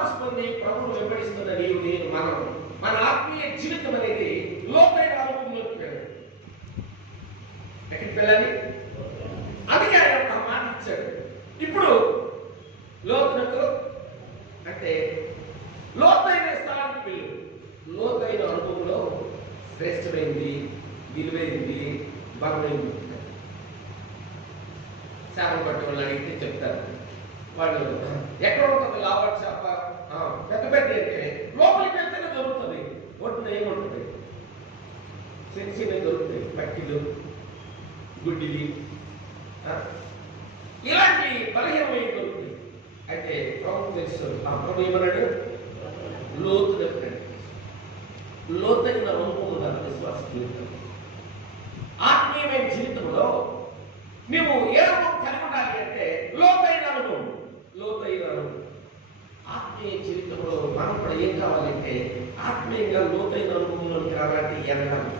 పొంది ప్రభువును వెంబడిస్తున్న నీవు నేను మనం మన ఆత్మీయ జీవితం అనేది లోతైన అనుభవంలోకి వెళ్ళాలి. ఎక్కడికి వెళ్ళాలి? అందుకే ఆయన ఒక మాట ఇచ్చాడు. ఇప్పుడు లోతునకు అంటే లోతైన స్థలానికి వెళ్ళు. లోతైన అనుభవంలో శ్రేష్టమైంది, విలువైంది, బలమైంది. చేపలు పట్టే వాళ్ళు అడిగితే చెప్తారు. వాళ్ళు ఎక్కడ ఉంటుంది లాభాలు చేప పెద్ద పెద్ద అంటే లోపలికి వెళ్తేనే దొరుకుతుంది. ఒడ్డున ఏముంటుంది? చిన్న చిన్నవి దొరుకుతాయి, పట్టిలు, గుడ్డివి, ఇలాంటి బలహీనమైన దొరుకుతాయి. అయితే ప్రభు తెలుసు. ప్రభు ఏమన్నాడు? లోతు చెప్పండి. లోతైన అనుభవం ఉండాలి విశ్వాస జీవితం. ఆత్మీయమైన జీవితంలో మేము ఏ రూపం కలిగి ఉండాలి అంటే లోతైన అనుభవం. లోతైన అనుభవం. ఆత్మీయ జీవితంలో మనం కూడా ఏం కావాలంటే ఆత్మీయంగా లోతైన అనుభవంలోకి రావాలంటే ఎదగాలి.